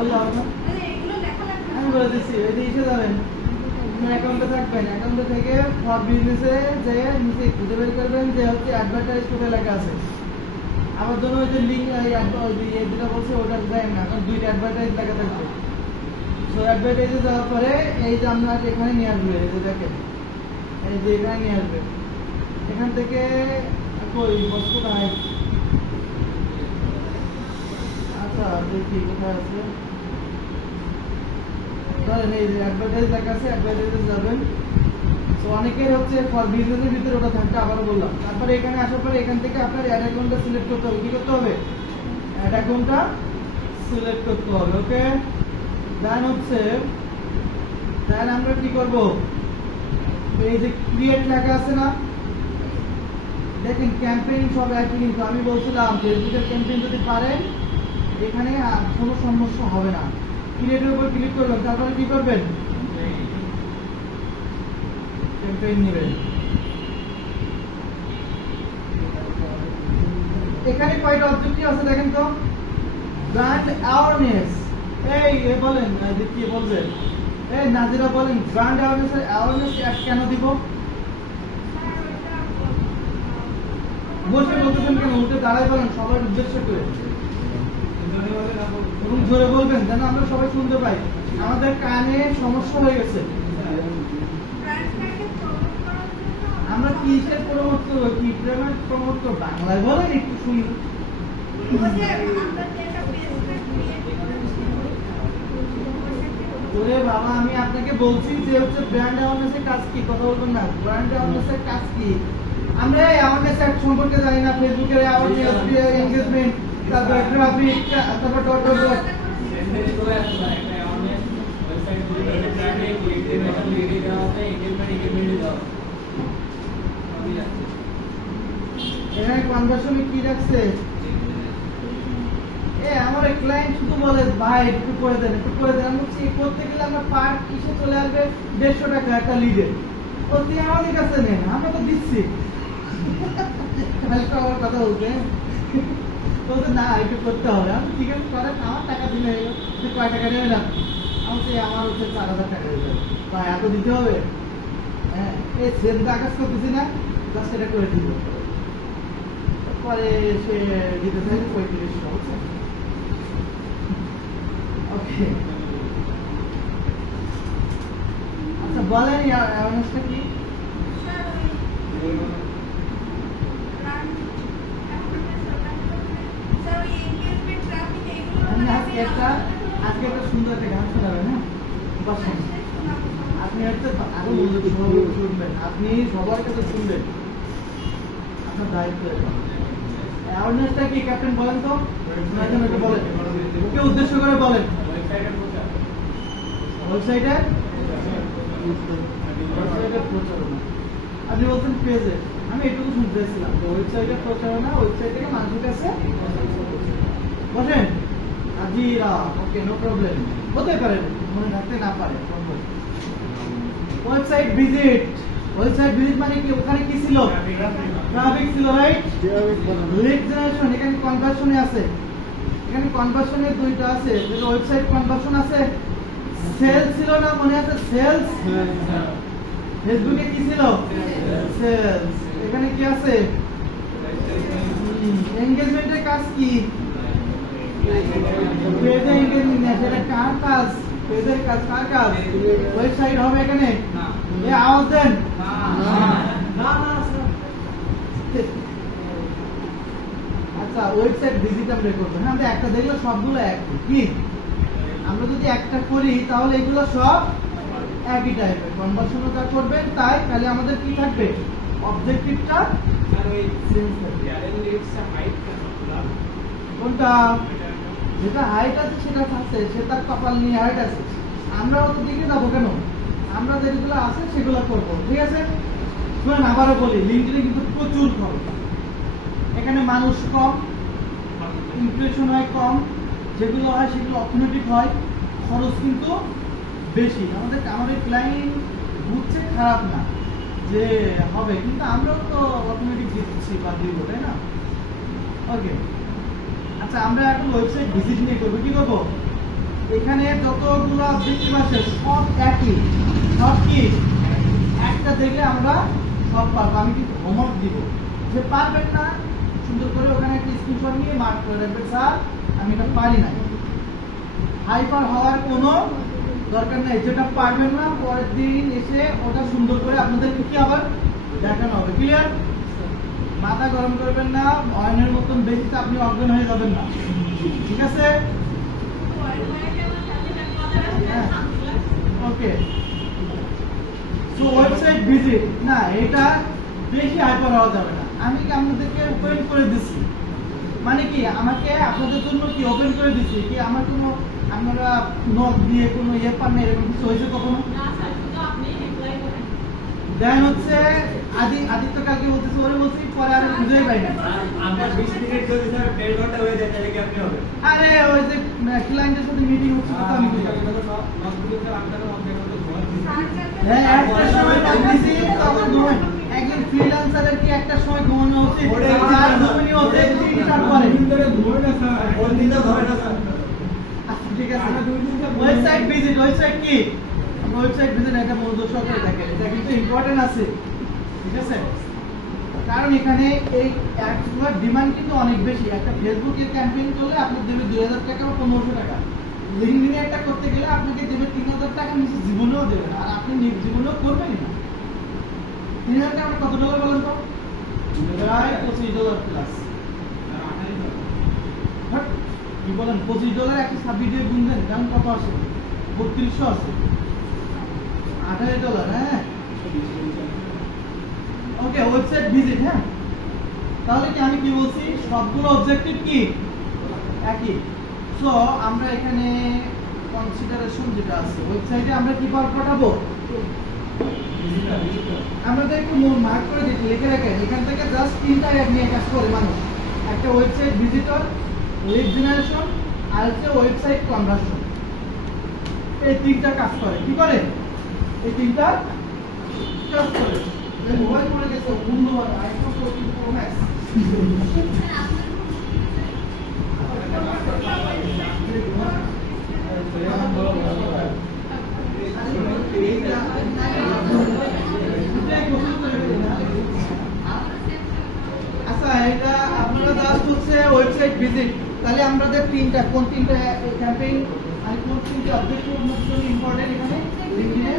বললে হবে না, আমি বলে দিচ্ছি ওই যে এসে যাবেন অ্যাকাউন্টে থাকবেন, অ্যাকাউন্টে থেকে ফর বিজনেসে যে নিচে খুঁজে বের করবেন যে হচ্ছে অ্যাডভার্টাইজ কোথায় লেখা আছে। আমার জন্য ওই যে লিঙ্ক যেটা বলছে ওটা দেয় না, কারণ দুইটা অ্যাডভার্টাইজ লেখা থাকবে। সো অ্যাডভার্টাইজে যাওয়ার পরে এই যে আমরা এখানে নিয়ে আসবে, এই যে দেখেন এই যে এখানে নিয়ে আসবে, এখান থেকে কই বস্তু নাই। আচ্ছা দেখি কোথায় আছে, ধরেন এই যে অ্যাডভার্টাইজ লেখা আছে, অ্যাডভার্টাইজে যাবেন। তো অনেকের হচ্ছে ফর বিজনেসের ভিতরে ওটা থাকবে, আবারও বললাম। তারপরে এখানে আসার পরে এখান থেকে আপনার অ্যাড অ্যাকাউন্টটা সিলেক্ট করতে হবে। কি করতে হবে? অ্যাড অ্যাকাউন্টটা সিলেক্ট করতে হবে। ওকে, দেন হচ্ছে দেন আমরা কি করব, এই যে ক্রিয়েট লেখা আছে না, দেখেন ক্যাম্পেইন সব একই, কিন্তু আমি বলছিলাম ফেসবুকের ক্যাম্পেইন যদি পারেন এখানে কোনো সমস্যা হবে না। ক্রিয়েটের উপর ক্লিক করবেন, তারপরে কি করবেন, ক্যাম্পেইন নেবেন। এখানে কয়টা অবজেক্টিভ আছে দেখেন তো, ব্র্যান্ড অ্যাওয়ারনেস। এই বলেন যে কি বলছেন, এই নাজিরা বলেন ব্র্যান্ড অ্যাওয়ারনেস কেন দিব? বসে বলতেছেন কেন, উঠে দাঁড়ায় বলেন সবার উদ্দেশ্য করে, এবং জোরে বলবেন যেন আমরা সবাই শুনতে পাই। আমাদের কানে সমস্যা হয়ে গেছে। আমরা কিসের প্রমোট করবো, কি পেমেন্ট প্রমোট করবো, বাংলায় বলেন একটু শুনি। ওরে বাবা, আমি আপনাকে বলছি যে হচ্ছে ব্র্যান্ড অ্যাওয়ারনেসের কাজ কি, কথা বলবেন না। ব্র্যান্ড অ্যাওয়ারনেসের কাজ কি? আমরা অ্যাওয়ারনেস সম্পর্কে জানি না, ফেসবুকের অ্যাওয়ারনেস, এনগেজমেন্ট, তারপর ট্রাফিক, তারপর ডট ডট ডট। এখানে কনভার্সনে কি রাখছে? আমার ক্লায়েন্ট শুধু বলে ভাই একটু করে দেন, একটু করে দেন। আমি বলছি করতে গেলে আমরা পার কিসে চলে আসবে 150 টাকা একটা লিডে। বলছি আমাদের কাছে নেন, আমরা তো দিচ্ছি। আমার কথা বলতে বলতে না একটু করতে হবে। আমি ঠিক আছে করেন, আমার টাকা দিলে কয় টাকা নেবে না? আমার হচ্ছে 4000 টাকা দেবে ভাই, এত দিতে হবে? হ্যাঁ, এই সেন্ট আকাশ করতেছি না, জাস্ট এটা করে দিব। পরে সে দিতে চাই 3500, বুঝছেন? ওকে, আচ্ছা বলেন অ্যাওয়ারনেসটা কি? আজকে একটা সুন্দর একটা গান শোনাবেন। হ্যাঁ, আপনি হচ্ছে আরো শুনবেন, আপনি সবার কাছে শুনবেন, আপনার দায়িত্ব। অ্যাওয়ারনেসটা কি ক্যাপ্টেন বলেন তো, বলেন, ওকে উদ্দেশ্য করে বলেন। ওয়েবসাইটে প্রচারণা, আপনি বলছেন পেজে, আমি এটুকু শুনতেছিলাম যে ওয়েবসাইটের প্রচারণা, ওয়েবসাইট থেকে মানুষের কাছে বসেন। আজিরা, ওকে, নো প্রবলেম, হতে পারে মনে রাখতে না পারে। ওয়েবসাইট ভিজিট, ওয়েবসাইট ভিজিট মানে কি? ওখানে কি ছিল? ট্রাফিক ছিল, রাইট? লিড জেনারেশন, এখানে কনভার্সনে আছে, এখানে কনভার্সনে দুইটা আছে। ওয়েবসাইট কনভার্সন আছে, সেলস ছিল না, মনে আছে? সেলস। ফেসবুকে কি ছিল? সেলস। এখানে কি আছে? এনগেজমেন্টের কাজ কি? পেজে এনগেজমেন্ট, সেটা কার কাজ? পেজের কাজ। কার কাজ? ওয়েবসাইট হবে এখানে। এ আওয়াজ দেন না না। আচ্ছা, ওয়েবসাইট ভিজিট আমরা করবো। হ্যাঁ, আমরা একটা দেখলে সবগুলো এক কি? আমরা যদি একটা করি তাহলে এগুলো সব একই টাইপের। কনভার্সনও যা করবেন তাই, তাহলে আমাদের কি থাকবে? অবজেক্টিভটা কোনটা? যেটা হাইট আছে সেটা আছে, সে তার কপাল নিয়ে হাইট আছে। আমরা অত দিকে যাবো কেন? আমরা যেগুলো আছে সেগুলো করবো, ঠিক আছে? শুনেন, আবারও বলি, লিঙ্কডিনে কিন্তু প্রচুর খরচ। এখানে মানুষ কম, ইমপ্রেশন হয় কম, যেগুলো হয় সেগুলো অটোমেটিক হয়, খরচ কিন্তু বেশি। আমাদের ক্লায়েন্ট বুঝছে খারাপ না যে হবে, কিন্তু আমরাও তো অটোমেটিক দিচ্ছি বা দিব, তাই না? ওকে, আচ্ছা আমরা এখন ওয়েবসাইট ভিজিট নিয়ে করবো। কি করবো? এখানে যতগুলো অবজেক্টিভ আছে সব একই, সব কি একটা দেখলে আমরা সব পারবো। আমি কিন্তু হোমওয়ার্ক দিব, যে পারবেন না সুন্দর করে ওখানে একটা স্ক্রিনশট নিয়ে মার্ক করে রাখবেন, স্যার আমি এটা পারি না। হাইপার হওয়ার কোনো দরকার নেই, যেটা পারবেন না পরের দিন এসে ওটা সুন্দর করে আপনাদেরকে কি আবার দেখানো হবে। ক্লিয়ার? মাথা গরম করবেন না, অয়নের মতন বেশি আপনি অজ্ঞান হয়ে যাবেন না, ঠিক আছে? ওকে, সো ওয়েবসাইট ভিজিট না, এটা বেশি হাইপার হওয়া যাবে না। আমি কি আপনাদেরকে ওপেন করে দিচ্ছি, মানে কি আমাকে আপনাদের জন্য কি ওপেন করে দিচ্ছি কি আমার কোনো আপনারা নক দিয়ে কোনো ইয়ে পান না, এরকম কিছু হয়েছে কখনো? দেন হচ্ছে আদিত্য কালকে বলতেছে, ওরে বলছি পরে আর বুঝেই পাই না। আমরা 20 মিনিট যদি স্যার 1.5 ঘন্টা হয়ে যায় তাহলে কি আপনি হবে? আরে ওই যে ক্লায়েন্টের সাথে মিটিং হচ্ছে তো আমি কই হ্যাঁ একটা সময় দিছি তখন ঘুমাই। একজন ফ্রিল্যান্সারের কি একটা সময় ঘুমানো উচিত? আর ঘুমানি হতে 3-4 পরে ঘুমায় না স্যার, কোন দিন তো ধরে না স্যার। ঠিক আছে, ওয়েবসাইট ভিজিট, ওয়েবসাইট কি ওয়েবসাইট ভিজিট এটা মনোযোগ সহকারে দেখেন, এটা কিন্তু ইম্পর্টেন্ট আছে, ঠিক আছে? কারণ এখানে এই অ্যাডসগুলোর ডিমান্ড কিন্তু অনেক বেশি। একটা ফেসবুকের ক্যাম্পেইন করলে আপনি দেবে 2000 টাকা বা 1500 টাকা, লিঙ্কডইনে একটা করতে গেলে আপনাকে দেবে 3000 টাকা, নিচে জীবনেও দেবে না, আর আপনি জীবনেও করবেনই না। 3000 টাকা কত ডলার বলেন তো? প্রায় $25 প্লাস। কি বলেন $25 একটা সাবমিটে গুণ দেন, কারণ কত আসে? 3200 আছে, $28। হ্যাঁ ওকে, ওয়েবসাইট ভিজিট। হ্যাঁ তাহলে কি আমি কি বলছি, সবগুলো অবজেক্টিভ কি একই। সো আমরা এখানে কনসিডারেশন যেটা আছে ওয়েবসাইটে আমরা কি পাঠাবো, আমাদের একটু মার্ক করে দিতে লিখে রাখেন। এখান থেকে জাস্ট 3টা অ্যাড নিয়ে কাজ করে মানুষ, একটা ওয়েবসাইট ভিজিটর, লিড জেনারেশন আর হচ্ছে ওয়েবসাইট কনভার্সন। এই 3টা কাজ করে। কি করে? এই 3টা কাজ করে। মোবাইল পড়ে গেছে বন্ধুবার আইফোন 14 প্রো ম্যাক্স। আচ্ছা এটা আপনারা জাস্ট হচ্ছে ওয়েবসাইট ভিজিট, তাহলে আমাদের 3টা কোন 3টা ক্যাম্পেইন আর কোন 3টা অবজেক্টিভ মোস্ট ইম্পর্টেন্ট এখানে লিঙ্কডইনে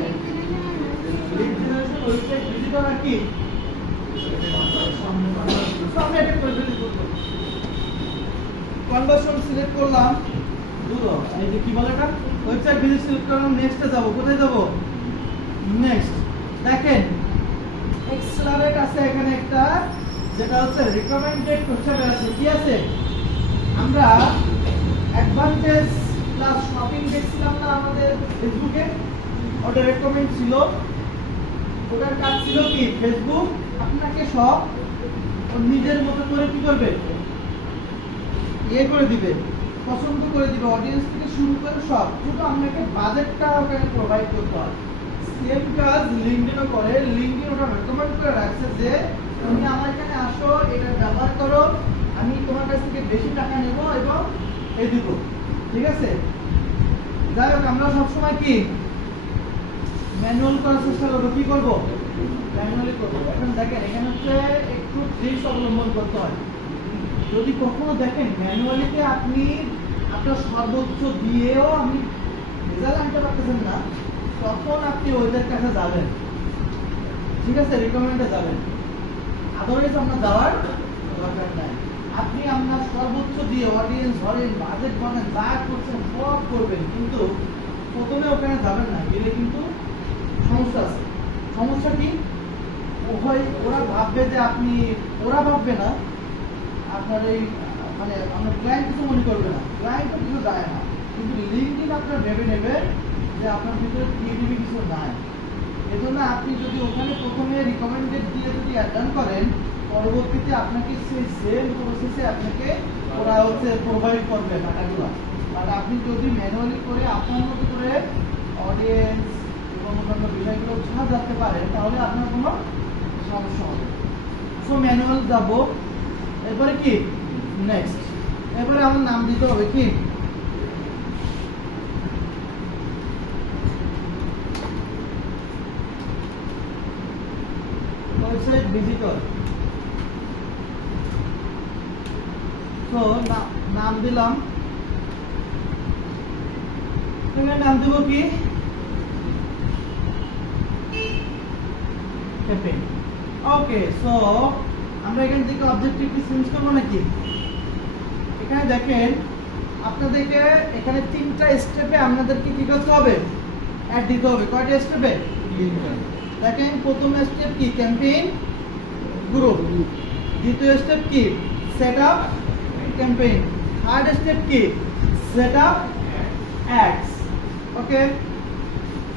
লিড জেনারেশন, ওয়েবসাইট ভিজিটর আর কি সামনে একটা করে দিতে বলবো। কনভার্সন সিলেক্ট করলাম, দুটো এই যে কি বলে এটা ওয়েবসাইট ভিজিট সিলেক্ট করলাম, নেক্সটে যাব। কোথায় যাব? নেক্সট। দেখেন এক্সেলারেট আছে এখানে একটা, যেটা হচ্ছে রিকমেন্ডেড হিসেবে আছে। কি আছে? আমরা অ্যাডভান্টেজ প্লাস শপিং দেখছিলাম না আমাদের ফেসবুকে, ওটা রেকমেন্ড ছিল। ওটার কাজ ছিল কি ফেসবুক আপনাকে সব নিজের মতো করে কি করবে, ইয়ে করে দিবে, পছন্দ করে দিবে, অডিয়েন্স থেকে শুরু করে সব, শুধু আপনাকে বাজেটটা ওখানে প্রোভাইড করতে হয়। সেম কাজ লিঙ্কডইনও করে। লিঙ্কডইন ওটা রেকমেন্ড করে রাখছে যে তুমি আমার এখানে আসো, এটা ব্যবহার করো, আমি তোমার কাছ থেকে বেশি টাকা নেব এবং এই দিব, ঠিক আছে? যাই হোক আমরা সবসময় কি ম্যানুয়াল করার চেষ্টা করবো। কি করবো? ম্যানুয়ালি করবো। এখন দেখেন এখানে হচ্ছে একটু ট্রিক্স অবলম্বন করতে হয়। যদি কখনো দেখেন ম্যানুয়ালিতে আপনি আপনার সর্বোচ্চ দিয়েও আপনি রেজাল্ট আনতে পারতেছেন না, তখন আপনি ওইদের কাছে যাবেন, ঠিক আছে? রিকমেন্ডে যাবেন, আদারওয়াইজ আপনার যাওয়ার দরকার নাই। আপনি আপনার সর্বোচ্চ দিয়ে অডিয়েন্স ধরেন, বাজেট বানান, যা করছেন সব করবেন, কিন্তু প্রথমে ওখানে যাবেন না, গেলে কিন্তু সমস্যা আছে। সমস্যা কি? ওরা ভাববে যে আপনি, ওরা ভাববে না আপনার এই মানে আপনার ক্লায়েন্ট কিছু মনে করবে না, ক্লায়েন্টও কিছু যায় না, কিন্তু লিঙ্কডিন আপনার ভেবে নেবে যে আপনার ভিতরে ক্রিয়েটিভ কিছু নাই। এজন্য আপনি যদি ওখানে প্রথমে রিকমেন্ডেড দিয়ে যদি অ্যাড করেন, পরবর্তীতে আপনাকে সেই সেম প্রসেসে আপনাকে ওরা হচ্ছে প্রোভাইড করবে টাকাগুলো। আর আপনি যদি ম্যানুয়ালি করে আপনার মতো করে অডিয়েন্স এবং অন্যান্য বিষয়গুলো সাজাতে পারেন, তাহলে আপনার কোনো সমস্যা হবে। সো ম্যানুয়াল যাবো। এরপরে কি নেক্সট, এরপরে আমার নাম দিতে হবে কি ওয়েবসাইট ভিজিটর। তো নাম দিলাম, এখানে নাম দেব কি ক্যাম্পেইন। ওকে, সো আমরা এখান থেকে অবজেক্টিভটি চেঞ্জ করব নাকি? এখানে দেখেন আপনাদেরকে এখানে 3টা স্টেপে আপনাদেরকে কি করতে হবে, অ্যাড দিতে হবে। কয়টা স্টেপে? দেখেন প্রথম স্টেপ কি ক্যাম্পেইন গ্রুপ, দ্বিতীয় স্টেপ কি সেটআপ ক্যাম্পেইন, থার্ড স্টেপ কি সেটআপ অ্যাডস। ওকে,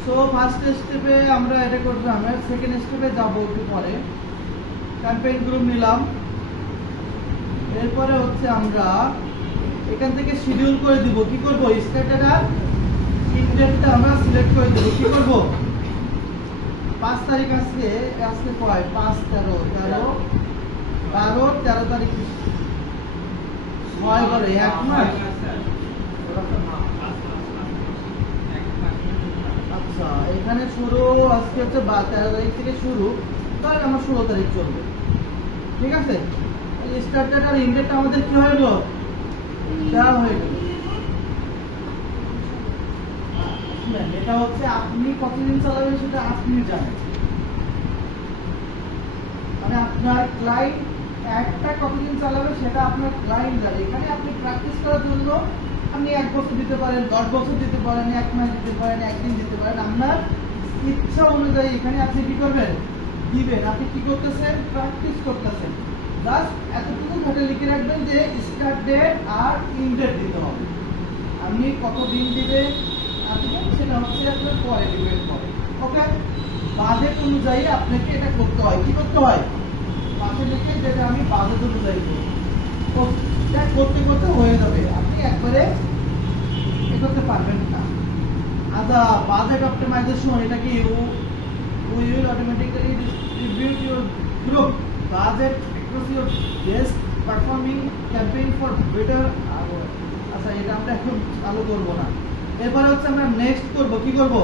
সো ফার্স্ট স্টেপে আমরা এটা করলাম, সেকেন্ড স্টেপে যাব একটু পরে। ক্যাম্পেইন গ্রুপ নিলাম, এরপরে হচ্ছে আমরা এখান থেকে শিডিউল করে দিব। কি করব? স্টার্টার আর ইনডেটটা আমরা সিলেক্ট করে দেব। কি করব? 5 তারিখ আজকে কয় 5 13 13 12 13 তারিখ 6 করে 1 মাস। আচ্ছা, এখানে শুরু আজকে হচ্ছে 13 তারিখ থেকে শুরু, তাহলে আমার 16 তারিখ চলবে। ঠিক আছে, স্টার্টার আর ইনডেটটা আমাদের কি হয়ে গেল, দেওয়া হয়ে গেল। এটা হচ্ছে আপনি কতদিন চালাবেন সেটা আপনি জানেন, মানে আপনার ক্লায়েন্ট একটা কতদিন চালাবে সেটা আপনার ক্লায়েন্ট জানে। এখানে আপনি প্র্যাকটিস করার জন্য আপনি 1 বছর দিতে পারেন, 10 বছর দিতে পারেন, 1 মাস দিতে পারেন, 1 দিন দিতে পারেন, আপনার ইচ্ছা অনুযায়ী এখানে আপনি কি করবেন, দিবেন। আপনি কি করতেছেন, প্র্যাকটিস করতেছেন। জাস্ট এতটুকু ঘাটে লিখে রাখবেন যে স্টার্ট ডেট আর ইন ডেট দিতে হবে। আপনি কত দিন দিবেন সেটা হচ্ছে আপনার পরে ডিপেন্ড করে। ওকে, বাজেট অনুযায়ী আপনাকে এটা করতে হয়। কি করতে হয়? পাশে লিখে যেটা আমি বাজেট অনুযায়ী করব, করতে করতে হয়ে যাবে, আপনি একবারে এ করতে পারবেন না। আচ্ছা, বাজেট অপটিমাইজেশন এটা কি we will automatically distribute your group budget across your best performing campaign for better। আচ্ছা, এটা আমরা এখন চালু করব না। এরপরে হচ্ছে আমরা নেক্সট করব। কি করব?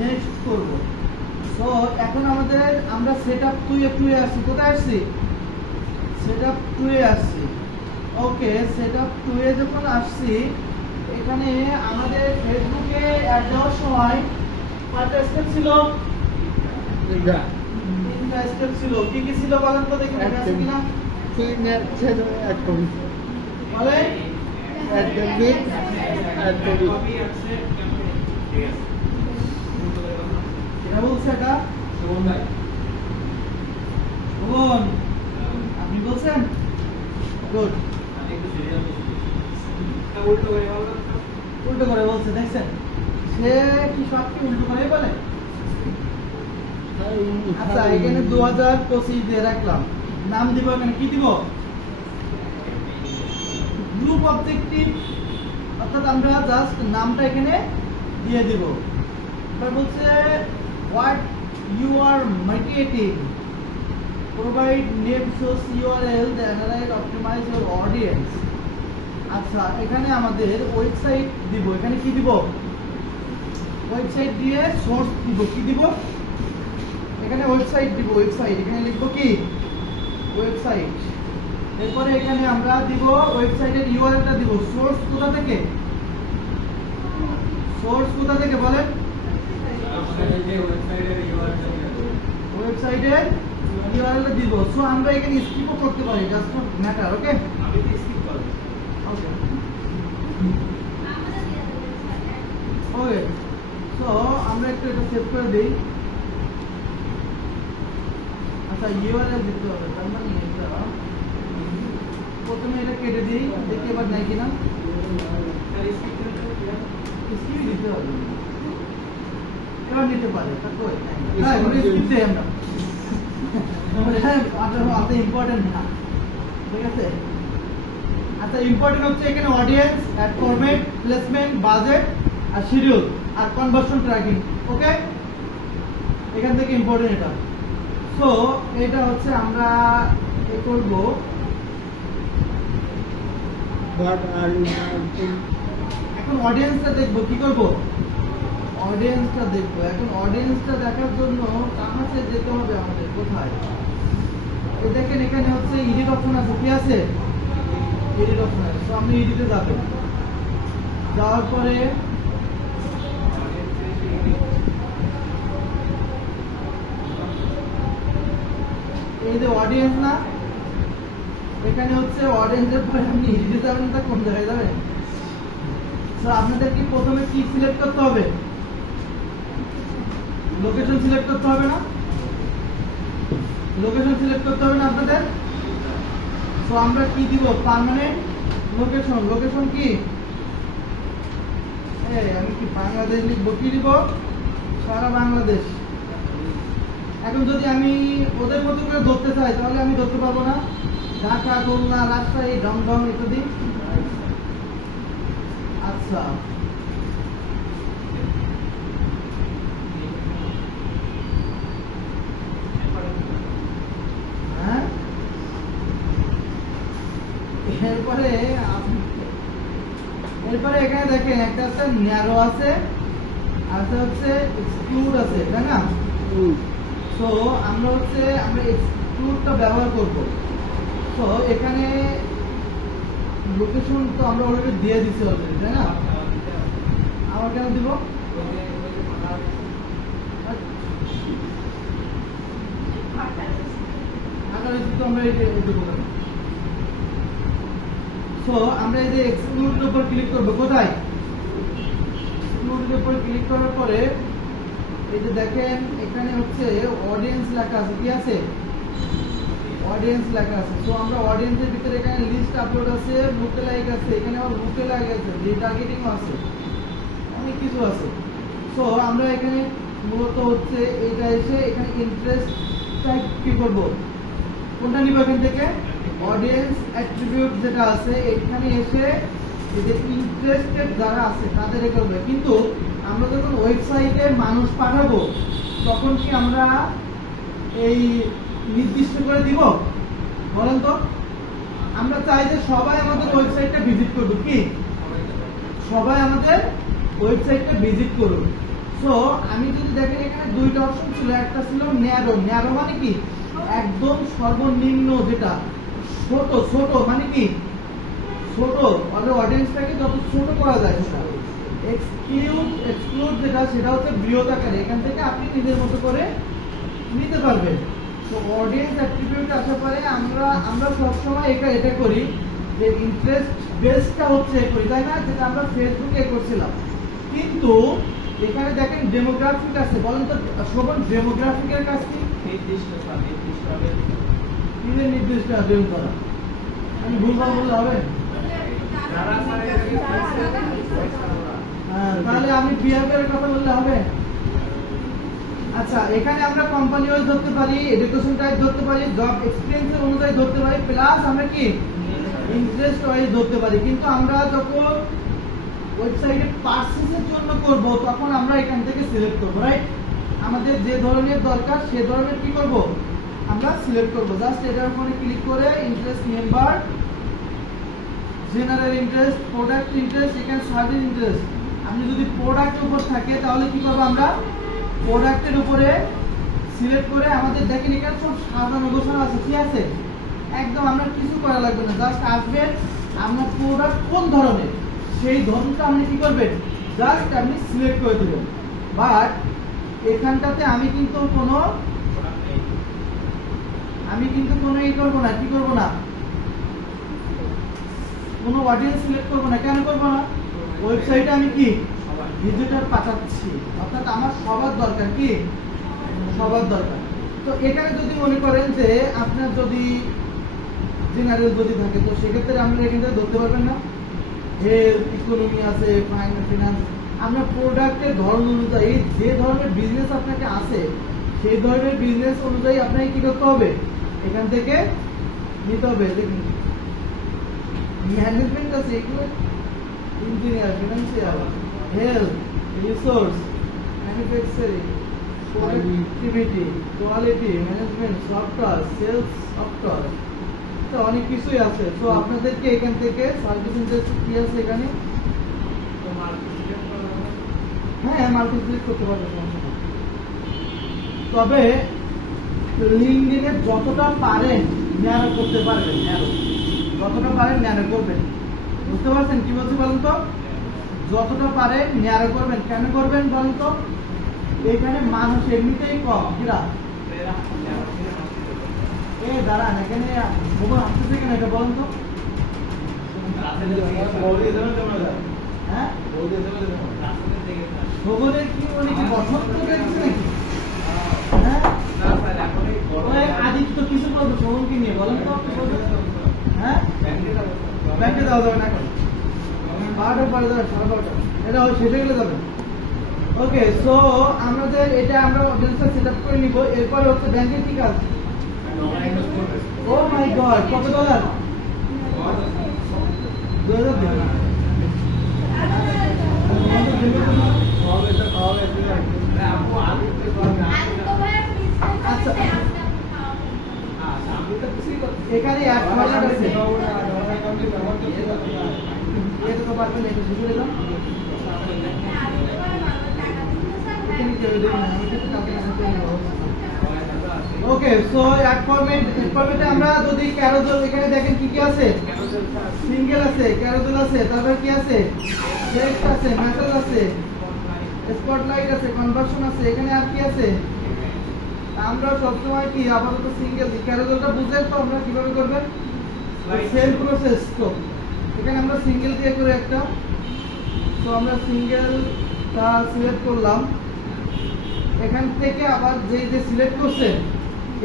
নেক্সট করব। সো এখন আমরা সেটআপ 2 এ আসছি। কোথায় আসছি? সেটআপ 2 এ আসছি। ওকে, সেটআপ 2 এ যখন আসছি, এখানে আমাদের ফেসবুকে অ্যাড দেওয়ার সময় কয়টা স্টেপ ছিল? 3টা স্টেপ ছিল। কি কি ছিল বলেন তো দেখি, মনে আছে কিনা? বলে এটা বলছে এটা শোভন, আপনি বলছেন? গুড, উল্টো করে বলছে, দেখছেন সে কি সব কি উল্টো করে বলে। আচ্ছা, এখানে 2025 দিয়ে রাখলাম। নাম দিব, এখানে কি দিব? গ্রুপ অবজেক্টিভ, অর্থাৎ আমরা জাস্ট নামটা এখানে দিয়ে দিব। এবার বলছে what you are marketing, provide name source URL the analyse optimise your audience. আচ্ছা, এখানে আমাদের ওয়েবসাইট দিব। এখানে কি দিব? ওয়েবসাইট দিয়ে সোর্স দিব। কি দিব? এখানে ওয়েবসাইট দিব। ওয়েবসাইট এখানে লিখবো কি ওয়েবসাইট। এরপরে এখানে আমরা দিব ওয়েবসাইটের ইউআরএলটা দিব। সোর্স কোথা থেকে? সোর্স কোথা থেকে বলেন? ওয়েবসাইটের ইউআরএলটা দিব। সো আমরা এখানে স্কিপও করতে পারি, জাস্ট নট ম্যাটার। ওকে, আমি স্কিপ করব। ওকে ওকে, সো আমরা একটু এটা সেভ করে দেই। আচ্ছা, ইউআরএল দিতে হবে, তার মানে এটা প্রথমে এটা কেটে দিই, দেখি এবার নাই কিনা। স্কিপ দিতে হবে, এবার নিতে পারে। হ্যাঁ, স্কিপ দেই আমরা, আপনার ইম্পর্টেন্ট না। ঠিক আছে, আচ্ছা ইম্পর্টেন্ট হচ্ছে এখানে audience, ad format, placement, budget আর শিডিউল আর কনভার্সন ট্র্যাকিং। ওকে, এখান থেকে ইম্পর্টেন্ট এটা। সো এটা হচ্ছে আমরা এ করব। এখন অডিয়েন্সটা দেখবো। কি করব? অডিয়েন্সটা দেখবো। এখন অডিয়েন্সটা দেখার জন্য কাছে যেতে হবে আমাদের কোথায়? তো দেখেন এখানে হচ্ছে এডিট অপশন আছে, কি আছে? এডিট অপশন আছে। তো আপনি এডিটে যাবেন, যাওয়ার পরে এই যে অডিয়েন্স না, এখানে হচ্ছে অডিয়েন্সের পরে আপনি এডিটে যাবেন, তা কোন জায়গায় যাবেন? তো আপনাদের কি প্রথমে কি সিলেক্ট করতে হবে? লোকেশন সিলেক্ট করতে হবে না? লোকেশন সিলেক্ট করতে হবে না আপনাদের? তো আমরা কি দিব? Permanent location. লোকেশন কি? আমি কি বাংলাদেশ লিখবো? কি দিব? সারা বাংলাদেশ। এখন যদি আমি ওদের মতো করে ধরতে চাই তাহলে আমি ধরতে পারবো না? ঢাকা, খুলনা, রাজশাহী, দমদম ইত্যাদি। আচ্ছা, হ্যাঁ, এরপরে এখানে দেখেন একটা আছে ন্যারো আছে, আর হচ্ছে এক্সক্লুড আছে, তাই না? তো আমরা এক্সক্লুডটা ব্যবহার করব। তো এখানে লোকেশন তো আমরা অলরেডি দিয়ে দিছি অলরেডি, তাই না? আবার কেন দিব? আমরা এই যে এক্সক্লুডের উপর ক্লিক করব। কোথায়? এক্সক্লুডের উপর ক্লিক করার পরে এই যে দেখেন এখানে হচ্ছে অডিয়েন্স লেখা আছে, কি আছে? অডিয়েন্স লেখা আছে। তো আমরা অডিয়েন্সের ভিতরে এখানে লিস্ট আপলোড আছে, লুকএলাইক আছে, এখানে আবার লুকএলাইক আছে, রিটার্গেটিং আছে, অনেক কিছু আছে। তো আমরা এখানে মূলত হচ্ছে এটা এসে এখানে ইন্টারেস্ট টাইপ কি করব? কোনটা নিব এখান থেকে? অডিয়েন্স অ্যাট্রিবিউট যেটা আছে এখানে এসে এই যে ইন্টারেস্টেড যারা আছে তাদের করবে। কিন্তু আমরা যখন ওয়েবসাইটে মানুষ পাঠাবো তখন কি আমরা এই নির্দিষ্ট করে দিব? বলেন তো। আমরা চাই যে সবাই আমাদের ওয়েবসাইটটা ভিজিট করবে, কি সবাই আমাদের ওয়েবসাইটটা ভিজিট করুন। সো আমি যদি দেখেন এখানে দুইটা অপশন ছিল, একটা ছিল ন্যারো। ন্যারো মানে কি? একদম সর্বনিম্ন, যেটা ছোট। ছোট মানে কি? ছোট, অডিয়েন্সটাকে যত ছোট করা যায় সেটা। এক্সক্লুড যেটা, সেটা হচ্ছে বৃহৎ আকারে, এখান থেকে আপনি নিজের মতো করে নিতে পারবেন। তো অডিয়েন্স অ্যাট্রিবিউট আসার পরে আমরা সবসময় এটা করি যে ইন্টারেস্ট বেসটা হচ্ছে করি, তাই না? যেটা আমরা ফেসবুকে করছিলাম। কিন্তু এখানে দেখেন ডেমোগ্রাফিক আছে। বলেন তো শোভন, ডেমোগ্রাফিকের কাজ কি? নির্দিষ্ট করা। আমি ভুলভাল বললে হবে? তাহলে আমি বিহেভিয়ারের কথা বললে হবে? আচ্ছা, এখানে আমরা কোম্পানি ওয়াইজ ধরতে পারি, এডুকেশন টাইপ ধরতে পারি, জব এক্সপেরিয়েন্স অনুযায়ী ধরতে পারি, প্লাস আমরা কি ইন্টারেস্ট ওয়াইজ ধরতে পারি। কিন্তু আমরা যখন ওয়েবসাইটে পারচেজের জন্য করব তখন আমরা এখান থেকে সিলেক্ট করব, রাইট? আমাদের যে ধরনের দরকার সে ধরনের কি করব? আমরা সিলেক্ট করব। জাস্ট এটার উপরে ক্লিক করে interest member, general interest, product interest, এখানে সার্ভিস ইন্টারেস্ট। আপনি যদি প্রোডাক্ট উপর থাকে তাহলে কি করব? আমরা প্রোডাক্টের উপরে সিলেক্ট করে আমাদের দেখেন এখানে সব সাজানো গোছানো আছে, কি আছে? একদম আমরা কিছু করা লাগবে না, জাস্ট আসবেন, আপনার প্রোডাক্ট কোন ধরনের সেই ধরনটা আপনি কি করবেন? জাস্ট আপনি সিলেক্ট করে দেবেন। বাট এখানটাতে আমি কিন্তু কোনো ই করবো না, কি করবো না? কোনো অডিয়েন্স সিলেক্ট করবো না। কেন করবো না? ওয়েবসাইটে আমি কি ভিজিটর পাঠাচ্ছি, অর্থাৎ আমার সবার দরকার, কি সবার দরকার। তো এখানে যদি মনে করেন যে আপনার যদি জেনারেল যদি থাকে তো সেক্ষেত্রে আপনি এখানে ধরতে পারবেন না। হেলথ, ইকোনমি আছে, ফাইন্যান্স। আপনার প্রোডাক্টের ধরন অনুযায়ী যে ধরনের বিজনেস আপনাকে আছে সেই ধরনের বিজনেস অনুযায়ী আপনাকে কি করতে হবে? এখান থেকে নিতে হবে। দেখুন ম্যানেজমেন্ট আছে, এগুলো engineer, financial, health, resource, manufacturing, productivity, quality management, software, sales software, তো অনেক কিছুই আছে। তো আপনাদেরকে এখান থেকে সার্ভিস ইন্ডাস্ট্রি কি আছে এখানে হ্যাঁ মাল্টি সিলেক্ট করতে পারবে, সমস্যা নেই। তবে লিঙ্কডিনে যতটা পারেন ন্যারো করতে পারবেন, যতটা পারেন ন্যারো করবেন। বুঝতে পারছেন কি বলছি বলুন তো? যতটা পারেন ন্যারো করবেন। কেন করবেন বলুন তো? এখানে মানুষ এমনিতেই কম। কিরা দাঁড়ান, এখানে খবর আসতেছে কেন এটা বলুন তো? হ্যাঁ খবরের কি উনি কি বসন্ত দেখছে নাকি? হ্যাঁ আদিত্য কিছু বলতো শোভনকে নিয়ে বলেন তো? হ্যাঁ ব্যাংকে যাওয়া যাবে না এখন, 12টা পরে যাবে, 12:30 এটা শেষ হয়ে গেলে যাবে। ওকে, সো আমাদের এটা আমরা অডিয়েন্সটা সেট আপ করে নিব। এরপরে হচ্ছে ব্যাংকের কি কাজ? ও মাই গড, কত ডলার? 2000 দেবেন। আচ্ছা এখানে অ্যাড ফরম্যাট আছে, এটা তো পারবেন, এটা বুঝে দিলাম। এখানে কেউ দেবেন না, আমি কিন্তু কালকে আসতে নেব। ওকে, সো অ্যাড ফরম্যাটে আমরা যদি ক্যারোজেল, এখানে দেখেন কি কি আছে, সিঙ্গেল আছে, ক্যারোজেল আছে, তারপর কি আছে, টেক্সট আছে, মেসেজ আছে, স্পটলাইট আছে, কনভার্সন আছে, এখানে আর কি আছে? আমরা সবসময় কি আপাতত সিঙ্গেল দিই। ক্যারোজেলটা বুঝেন তো আমরা কিভাবে করবেন? Same process. তো এখানে আমরা সিঙ্গেল দিয়ে করে একটা, তো আমরা সিঙ্গেলটা সিলেক্ট করলাম। এখান থেকে আবার যে সিলেক্ট করছেন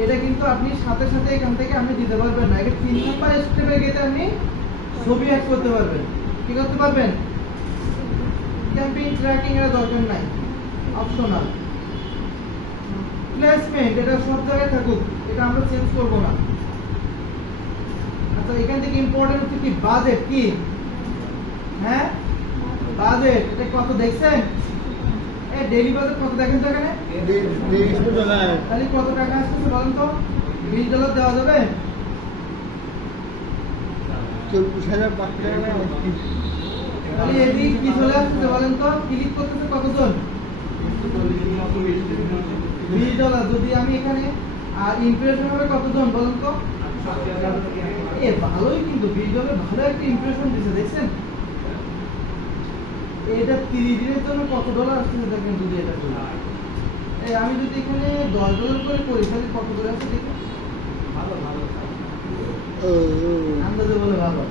এটা কিন্তু আপনি সাথে সাথে এখান থেকে আপনি দিতে পারবেন না। এটা 3 নাম্বার স্টেপে গেলে আপনি ছবি অ্যাড করতে পারবেন। কি করতে পারবেন? ক্যাম্পেইন ট্র্যাকিং এর দরকার নাই, অপশনাল। প্লেসমেন্ট এটা সব জায়গায় থাকুক, এটা আমরা চেঞ্জ করব না। আচ্ছা এখান থেকে ইম্পর্টেন্ট হচ্ছে কি বাজেট। কি হ্যাঁ বাজেট, এটা কত দেখছেন? এই ডেইলি বাজেট কত দেখেন তো এখানে? $20। তাহলে কত টাকা আসছে বলেন তো? $20 দেওয়া যাবে? 24,500 টাকা। তাহলে এদিক কি চলে আসছে বলেন তো? ক্লিক করতেছে কতজন? $20। যদি আমি এখানে আর ইমপ্রেশন হবে কতজন বলেন তো? ভালোই কিন্তু $20 ভালো একটা ইমপ্রেশন দিচ্ছে, দেখছেন? এটা 30 দিনের জন্য কত ডলার আসছে দেখেন। যদি এটা করি, আমি যদি এখানে $10 করে করি তাহলে কত ডলার আসছে দেখুন। ভালো ভালো আন্দাজে বলে ভালো।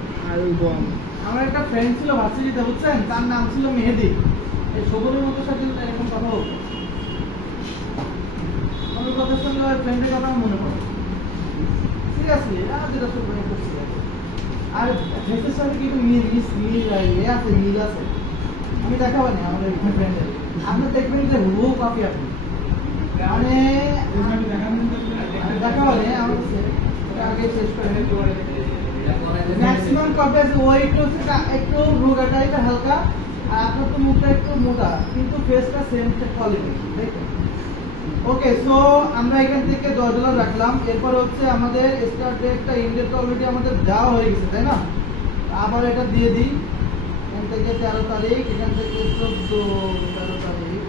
আমার একটা ফ্রেন্ড ছিল ভার্সিটিতে, বুঝছেন, তার নাম ছিল মেহেদি। এই শোভনের মতো সাথে এরকম কথা বলতো, আমার কথার সঙ্গে ওই ফ্রেন্ডের কথা মনে পড়ে। সিরিয়াসলি যেটা তো মনে করছি। আর ফেসের সাথে কিন্তু মিল আছে, মিল আছে। আমি দেখাবো না আমাদের ফ্রেন্ডের, আপনি দেখবেন যে হু কপি আপনি মানে দেখাবো না আমার আগে শেষ করে ম্যাক্সিমাম কপি আছে। ওই একটু রোগা টাইপের হালকা, আর আপনার তো মুখটা একটু মোটা, কিন্তু ফেসটা সেম কোয়ালিটি দেখুন। ওকে, সো আমরা এখান থেকে $10 রাখলাম। এরপর হচ্ছে আমাদের স্টার্ট ডেটটা, এন্ড ডেটটা অলরেডি আমাদের দেওয়া হয়ে গেছে, তাই না? আবার এটা দিয়ে দিই। এখান থেকে 13 তারিখ, এখান থেকে 13 তারিখ,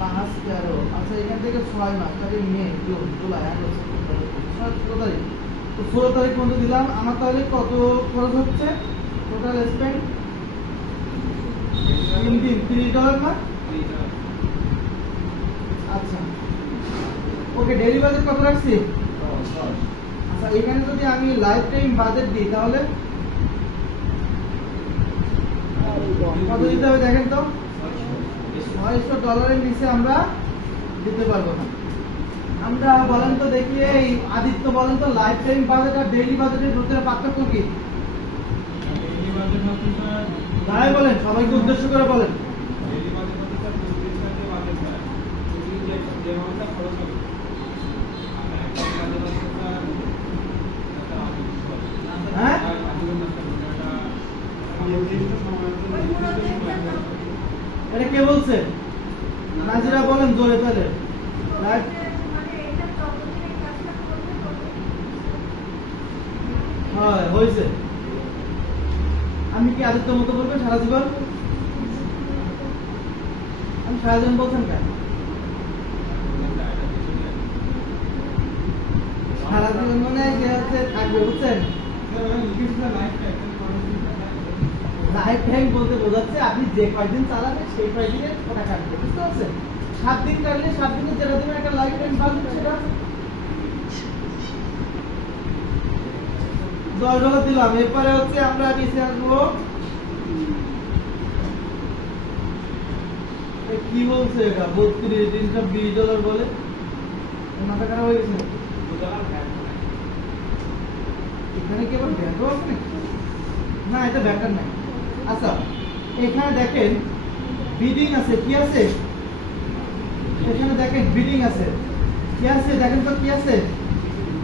5, 13। আচ্ছা এখান থেকে 6 মাস, তাহলে মে, জুন, জুলাই, আগস্ট, 16 তারিখ। তো 16 তারিখ পর্যন্ত দিলাম। আমার তাহলে কত খরচ হচ্ছে টোটাল স্পেন্ড? 3 দিন $30 না? আচ্ছা ওকে, ডেইলি বাজেট কত রাখছি? আচ্ছা এখানে যদি আমি লাইফ টাইম বাজেট দিই তাহলে কত দিতে হবে দেখেন তো? $600 নিচে আমরা দিতে পারবো না। আমরা বলেন তো দেখি, এই আদিত্য বলেন তো লাইফ টাইম বাজেট আর ডেইলি বাজেটের ভিতরে পার্থক্য কি? ভাই বলেন, সবাইকে উদ্দেশ্য করে বলেন। হ্যাঁ এটা কে বলছে? নাজিরা বলেন জোরে তাহলে। হ্যাঁ হয়েছে। আমি কি আদিত্য মতো বলবেন সারা জীবন? আপনি সারাদিন বলছেন কেন? সারাদিন মনে যে হচ্ছে থাকবে, বুঝছেন? লাইফ টাইম বলতে বোঝাচ্ছে আপনি যে কয়দিন চালাবেন সেই কয়দিনের টাকা কাটবে, বুঝতে পারছেন? 7 দিন কাটলে 7 দিনে যেটা দিবেন একটা লাইফ টাইম পাবেন, সেটা $10 দিলাম। এরপরে হচ্ছে আমরা নিচে আসবো, কি বলছে এটা 32 দিনটা $20 বলে, মাথা খারাপ হয়ে গেছে। এখানে কি আবার ব্যাটার আছে না? এটা ব্যাটার নাই। আচ্ছা এখানে দেখেন বিডিং আছে, কি আছে এখানে? দেখেন বিডিং আছে, কি আছে? দেখেন তো কি আছে?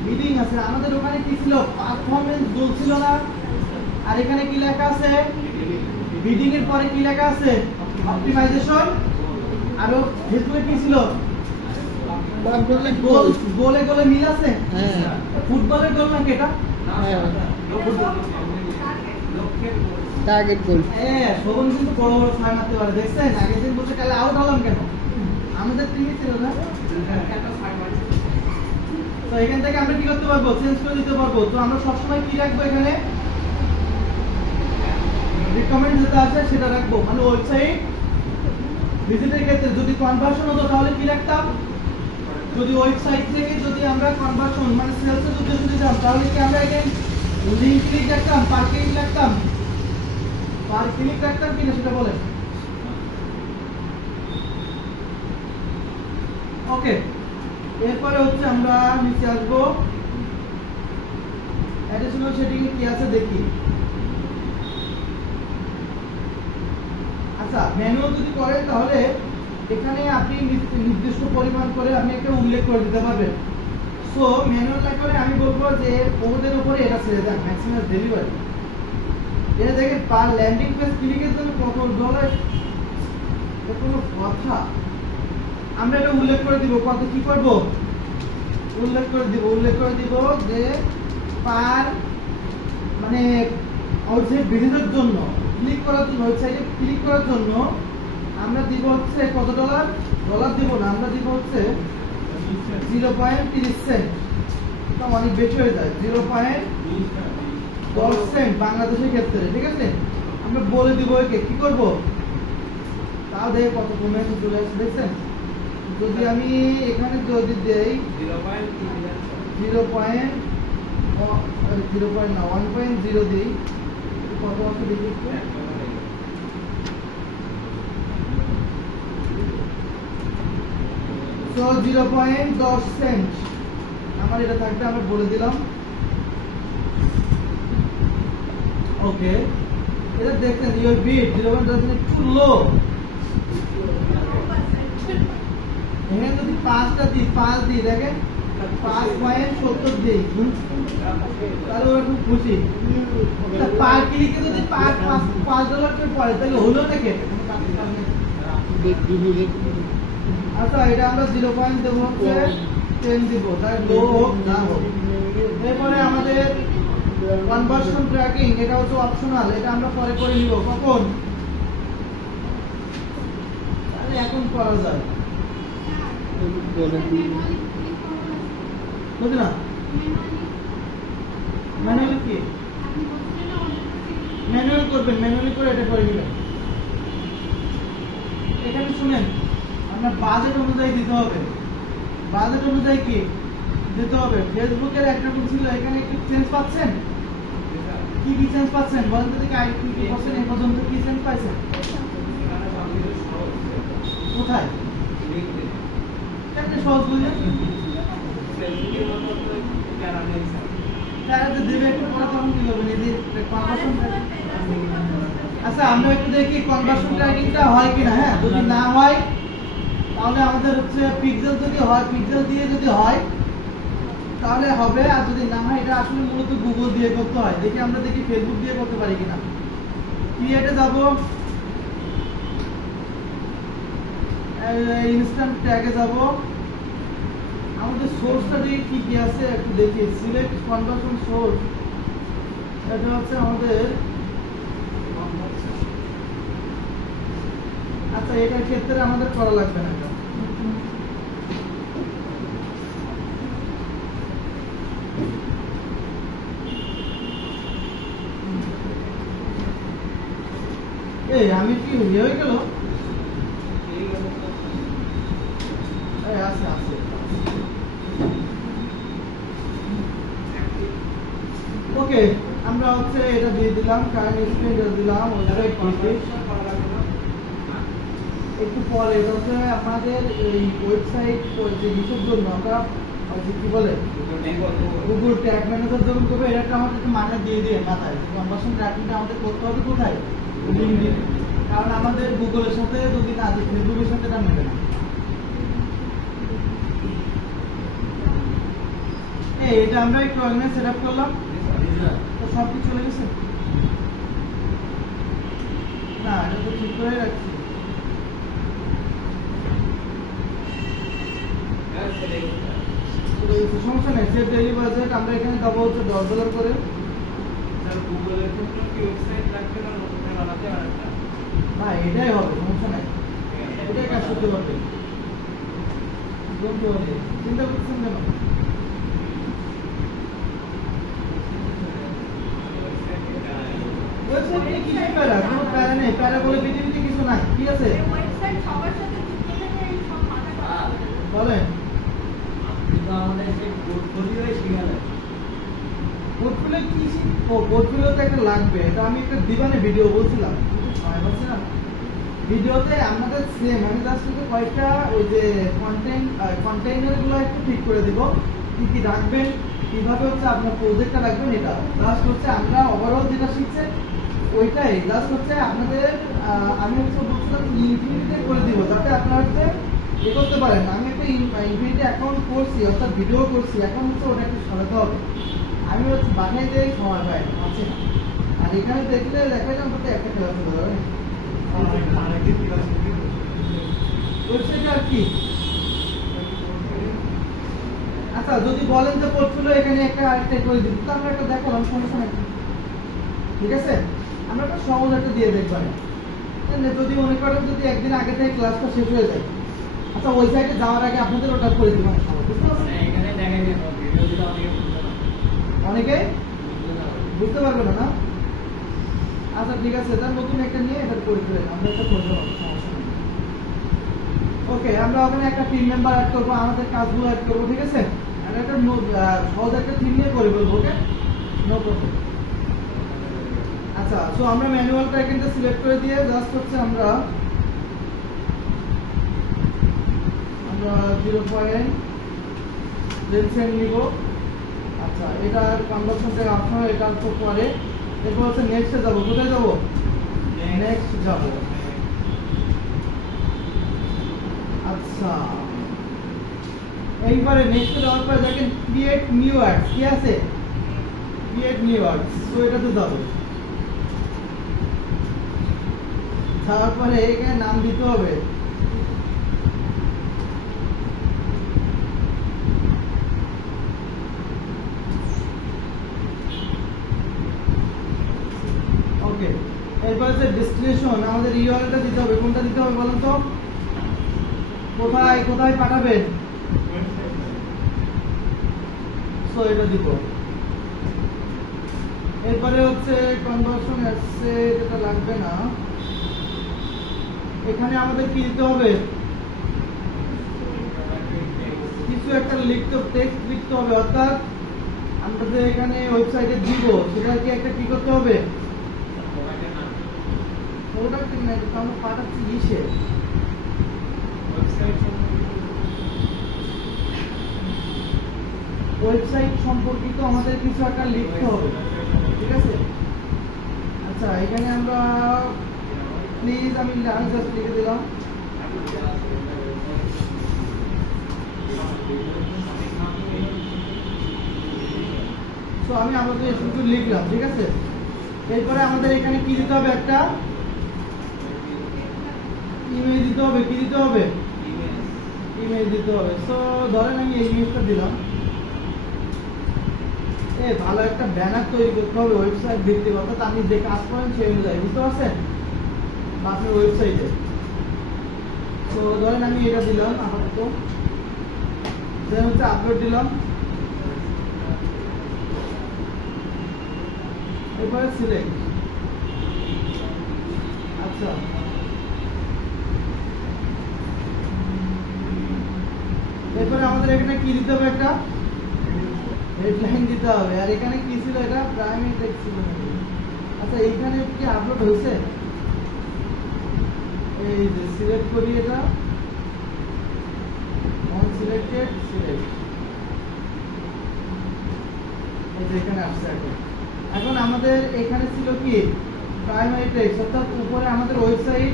বিডিং আছে। আমাদের ওখানে কি ছিল? পারফরম্যান্স গোল ছিল না? আর এখানে কি লেখা আছে? বিডিং এর পরে কি লেখা আছে? অপটিমাইজেশন। আর ফেসবুকে কি ছিল? গোল। গোলে গোলে মিল আছে। হ্যাঁ, ফুটবলের গোল নাকি এটা? টার্গেট গোল। হ্যাঁ, শোভন কিন্তু বড় বড় ফার মারতে পারে, দেখছেন? আগের দিন বলতে কালে আউট হলাম কেন? আমাদের টিমই ছিল না। তো এখান থেকে আমরা কি করতে পারবো? চেঞ্জ করে দিতে পারবো। তো আমরা সবসময় কি রাখবো এখানে? রিকমেন্ড যেটা আছে সেটা রাখবো। মানে ওয়েবসাইট ভিজিটের ক্ষেত্রে যদি কনভার্সন হতো তাহলে কি রাখতাম? যদি ওয়েবসাইট থেকে যদি আমরা কনভার্সন মানে সেলস এর উদ্দেশ্যে দিতাম তাহলে কি আমরা এখানে লিংক ক্লিক রাখতাম, পার ক্লিক রাখতাম, পার ক্লিক রাখতাম কিনা সেটা বলেন। ওকে, এরপরে হচ্ছে আমরা নিচে আসবো, অ্যাডিশনাল সেটিং এ কি আছে দেখি। আচ্ছা ম্যানুয়াল যদি করেন তাহলে এখানে আপনি নির্দিষ্ট পরিমাণ করে আপনি একটা উল্লেখ করে দিতে পারবেন। সো ম্যানুয়াল না করে আমি বলবো যে ওদের উপরে এটা ছেড়ে দেন, ম্যাক্সিমাম ডেলিভারি। এটা দেখেন পার ল্যান্ডিং পেজ ক্লিকের জন্য কত ডলার, এটা কোনো কথা? আমরা এটা উল্লেখ করে দিব, কত কি করব? উল্লেখ করে দিব যে পার মানে ওয়েবসাইট ভিজিটের জন্য ক্লিক করার জন্য, ওয়েবসাইটে ক্লিক করার জন্য আমরা দিব হচ্ছে কত ডলার? ডলার দিব না, আমরা দিব হচ্ছে 0.30 সেন্ট। এটা অনেক বেশি হয়ে যায়, 0.10 সেন্ট বাংলাদেশের ক্ষেত্রে, ঠিক আছে? আমরা বলে দিব একে কি করব, তাও দেখে কত কমে চলে আসছে, দেখছেন? যদি আমি এখানে যদি দেই 1.0 দিই, কত আছে দেখি একটু। So 0.10 সেন্ট আমার এটা থাকবে, আমরা বলে দিলাম। ওকে, এটা দেখছেন ইউর বিট 0.10 একটু লো। এখানে যদি 5টা দিই, 5 দিই, দেখেন 5.70 দিই, তাহলে ওরা খুব খুশি। পার ক্লিকে যদি $5 করে পড়ে তাহলে হলো নাকি? আচ্ছা এটা আমরা 0. দেবো হচ্ছে 10 দিব, তাই লো হোক না হোক। এরপরে আমাদের কনভার্সন ট্র্যাকিং, এটা হচ্ছে অপশনাল, এটা আমরা পরে করে নিব। কখন? তাহলে এখন করা যায়, বুঝলি না? ম্যানুয়ালি কি ম্যানুয়াল করবেন, ম্যানুয়ালি করে এটা করে নেবেন। এখানে শুনেন, আপনার বাজেট অনুযায়ী দিতে হবে। বাজেট অনুযায়ী কি দিতে হবে? ফেসবুকের একটা রুল ছিল, এখানে একটু চেঞ্জ পাচ্ছেন। কি কি চেঞ্জ পাচ্ছেন বলেন তো দেখি? কি কি পাচ্ছেন এই পর্যন্ত? কি চেঞ্জ পাইছেন? কোথায়? কেমনে সহজ বুঝলেন? তারা তো দেবে একটু পরে, তখন কি করবেন? এই যে কনভার্সন। আচ্ছা আমরা একটু দেখি কনভার্সন ট্র্যাকিংটা হয় কিনা। হ্যাঁ, যদি না হয় তাহলে আমাদের হচ্ছে পিক্সেল, যদি হয় পিক্সেল দিয়ে যদি হয় তাহলে হবে, আর যদি না হয় এটা আসলে মূলত গুগল দিয়ে করতে হয়। দেখি আমরা দেখি ফেসবুক দিয়ে করতে পারি কিনা। ক্রিয়েটে যাব, ইনস্ট্যান্ট ট্যাগে যাব, আমাদের সোর্সটা দেখি কি কি আছে একটু দেখি। সিলেক্ট কনভার্সন সোর্স, এটা হচ্ছে আমাদের। আচ্ছা আচ্ছা এটার ক্ষেত্রে আমাদের করা লাগবে না এটা। এই আমি কি হয়ে গেল? এই আছে আছে। ওকে আমরা হচ্ছে এটা দিয়ে দিলাম, কারেন্ট এক্সপ্লেন দিলাম, ওয়েবসাইট একটু পরে এটা হচ্ছে আমাদের এই ওয়েবসাইট যে কিছুর জন্য আমরা কি বলে গুগল ট্যাগ ম্যানেজার যখন করবো, এটা আমাদের একটু মাথা দিয়ে দিয়ে মাথায় কনভার্সন ট্র্যাকিংটা আমাদের করতে হবে কোথায়? লিঙ্কডিন। কারণ আমাদের গুগলের সাথে যদি না দিই ফেসবুকের সাথে এটা নেবে না। এটা আমরা একটু অর্গানাইজ সেট আপ করলাম, তো সব কিছু চলে গেছে না, এটা তো ঠিক করে রাখছি। সমস্যা নেই, সেভ ডেইলি বাজেট আমরা এখানে দেবো হচ্ছে $10 করে। গুগলের ক্ষেত্রে কি ওয়েবসাইট লাগবে না নতুন বানাতে আর একটা? না এটাই হবে, সমস্যা নাই, এটাই কাজ করতে পারবে, চিন্তা করতেছেন কেন? ওয়েবসাইট নিয়ে কিছু প্যারা, কোনো প্যারা নেই, প্যারা বলে পৃথিবীতে কিছু নাই, ঠিক আছে? বলেন পোর্টফোলিও কি শিখবো? পোর্টফোলিও তো একটা লাগবে, এটা আমি একটা দিবানে ভিডিও বলছিলাম না ভিডিওতে আমাদের সেম, আমি জাস্ট কয়েকটা ওই যে কন্টেইনার গুলো একটু ঠিক করে দিব, কি কি রাখবেন, কিভাবে হচ্ছে আপনার প্রজেক্টটা রাখবেন, এটা জাস্ট হচ্ছে আমরা ওভারঅল যেটা শিখছে ওইটাই জাস্ট হচ্ছে আপনাদের আমি হচ্ছে বলছিলাম ইনফিনিটি করে দিব, যাতে আপনারা হচ্ছে এ করতে পারেন। আমি একটা ইনফিনিটি অ্যাকাউন্ট করছি, অর্থাৎ ভিডিও করছি, এখন হচ্ছে ওটা একটু সরাতে হবে, আমি হচ্ছে বাসায় দিয়ে সময় পাই আছে না, আর এখানে দেখলে দেখা যায় আমাদের একটা খেলা চলে যাবে ওয়েবসাইটে আর কি। আচ্ছা যদি বলেন যে পোর্টফোলিও এখানে একটা আরেকটা করে দিব, তো আমরা একটা দেখালাম, সমস্যা নাকি? ঠিক আছে, আমরা একটা সহজ একটা দিয়ে দেখবেন, যদি মনে করেন যদি একদিন আগে থেকে ক্লাসটা শেষ হয়ে যায়, আচ্ছা ওই সাইডে যাওয়ার আগে আপনাদের ওটা করে দিবেন, অনেকে বুঝতে পারবে না। আচ্ছা ঠিক আছে, তার নতুন একটা নিয়ে এটা করে ফেলেন, আমরা একটা করে দেবো, সমস্যা নেই। ওকে আমরা ওখানে একটা টিম মেম্বার অ্যাড করবো, আমাদের কাজগুলো অ্যাড করবো, ঠিক আছে? আর একটা সহজ একটা টিম নিয়ে করে ফেলবো, ওকে নো প্রবলেম। আচ্ছা সো আমরা ম্যানুয়ালটা এখানটা সিলেক্ট করে দিয়ে জাস্ট হচ্ছে আমরা 0.10 নিব। আচ্ছা এটা কনভার্সন থেকে আপনার এটা তো পরে, এরপর হচ্ছে নেক্সটে যাবো, কোথায় যাবো? নেক্সট যাবো। আচ্ছা এইবারে নেক্সটে যাওয়ার পরে দেখেন ক্রিয়েট নিউ অ্যাডস, কি আছে? ক্রিয়েট নিউ অ্যাডস, তো এটাতে যাবো। তারপরে এখানে নাম দিতে হবে, ওকে। এরপর হচ্ছে ডেস্টিনেশন, আমাদের ইউআরএলটা দিতে হবে, কোনটা দিতে হবে বলেন তো? কোথায় কোথায় পাঠাবেন? সো এটা দিব। এরপরে হচ্ছে কনভার্সন আসছে, এটা লাগবে না, এখানে আমাদের কি দিতে হবে? কিছু একটা লিখতে, টেক্সট লিখতে হবে, অর্থাৎ আমরা যে এখানে ওয়েবসাইটে দিব সেটাকে একটা কি করতে হবে? প্রোডাক্ট না, আমরা পাঠাচ্ছি ইসে ওয়েবসাইট সম্পর্কিত আমাদের কিছু একটা লিখতে হবে, ঠিক আছে? আচ্ছা এখানে আমরা প্লিজ, আমি জাস্ট লিখে দিলাম, তো আমি আমাদের শুধু লিখলাম, ঠিক আছে? এরপরে আমাদের এখানে কি দিতে হবে? একটা ইমেজ দিতে হবে, কি দিতে হবে? ইমেজ দিতে হবে। সো ধরেন আমি এই ইমেজটা দিলাম, ভালো একটা ব্যানার তৈরি করতে হবে ওয়েবসাইট ভিত্তিক, অর্থাৎ আপনি যে কাজ করেন সেই অনুযায়ী, বুঝতে পারছেন? বা আপনার ওয়েবসাইটে তো ধরেন আমি এটা দিলাম আপাতত, দেন হচ্ছে আপলোড দিলাম, এরপরে সিলেক্ট। আচ্ছা এরপরে আমাদের এখানে কি দিতে হবে, একটা হেডলাইন দিতে হবে। আর এখানে কি ছিল, এটা প্রাইমারি টেক্সট ছিল। আচ্ছা এইখানে কি আপলোড হয়েছে, এই যে সিলেক্ট করি এটা, অন সিলেক্টেড সিলেক্ট, এই যে এখানে আসছে। এখন আমাদের এখানে ছিল কি প্রাইমারি টেক্সট, অর্থাৎ উপরে আমাদের ওয়েবসাইট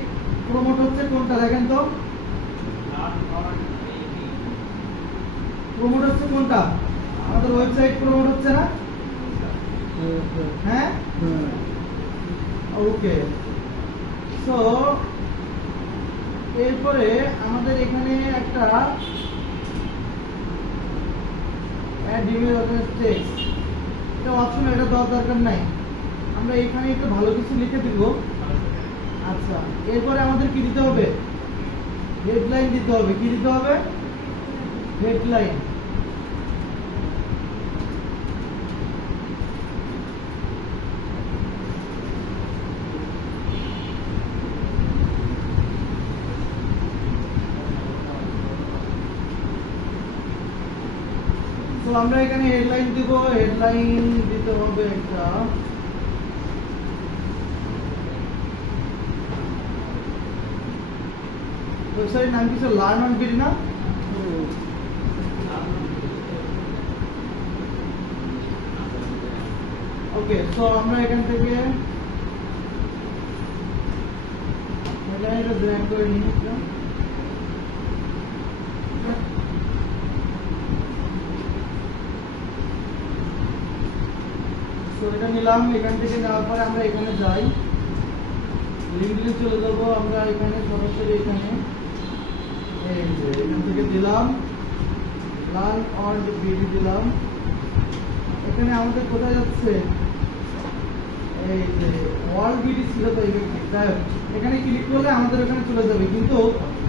প্রমোট হচ্ছে কোনটা দেখেন তো, প্রমোট হচ্ছে কোনটা, আমাদের ওয়েবসাইট প্রমোট হচ্ছে না? হ্যাঁ ওকে। সো এরপরে আমাদের এখানে একটা অ্যাড ইমেল অ্যাড্রেস টেক্সট, এটা অপশন, এটা দেওয়ার দরকার নাই, আমরা এখানে একটু ভালো কিছু লিখে দিব। আচ্ছা এরপরে আমাদের কি দিতে হবে, হেডলাইন দিতে হবে। কি দিতে হবে, হেডলাইন। তো আমরা এখানে হেডলাইন দিব, হেডলাইন দিতে হবে একটা, ওয়েবসাইট নাম কিছু লার্ন অন বিডি না? ওকে। সো আমরা এখান থেকে হেডলাইনটা ড্র্যাগ করে নিই। তো এটা নিলাম, এখান থেকে নেওয়ার পরে আমরা এখানে যাই, লিঙ্কে চলে যাবো আমরা, এখানে সরাসরি এখানে এই যে এখান থেকে দিলাম লার্ন অন বিডি দিলাম। এখানে আমাদের কোথায় যাচ্ছে, এই যে ওয়ার্ল্ড বিডি ছিল তো, এখানে ক্লিক করলে আমাদের ওখানে চলে যাবে। কিন্তু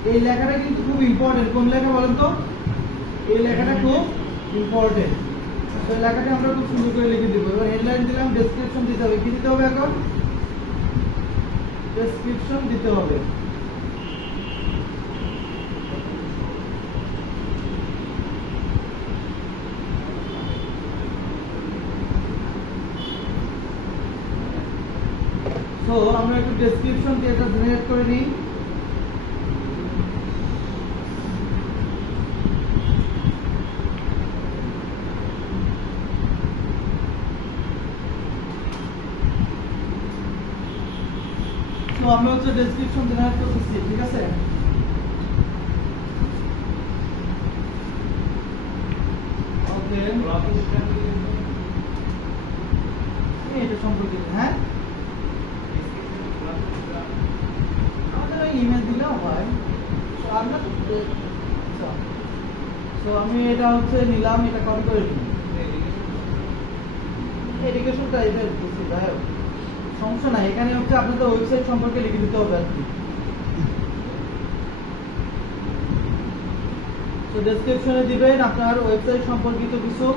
এই লেখাটা কিন্তু খুব ইম্পর্টেন্ট। কোন লেখা বলেন তো, এই লেখাটা খুব ইম্পর্টেন্ট। তো এই লেখাটা আমরা খুব সুন্দর করে লিখে দিব। এবার হেডলাইন দিলাম, ডেসক্রিপশন দিতে হবে। কি দিতে হবে এখন, ডেসক্রিপশন দিতে হবে। তো আমরা একটু ডেসক্রিপশন দিয়ে এটা জেনারেট করে নিই। তো আমরা হচ্ছে ডেসক্রিপশন জেনারেট করতেছি, ঠিক আছে? ওকে, এটা সম্পর্কিত, হ্যাঁ আমাদের ওই ইমেল দিলেও হয়। তো আমরা তো আমি এটা হচ্ছে নিলাম, এটা কপি করে নিই, এডুকেশনটা এটা দিচ্ছি, যাই হোক সমস্যা নাই। এখানে হচ্ছে আপনাদের ওয়েবসাইট সম্পর্কে লিখে দিতে হবে আর কি। তো ডেসক্রিপশনে দিবেন আপনার ওয়েবসাইট সম্পর্কিত কিছু।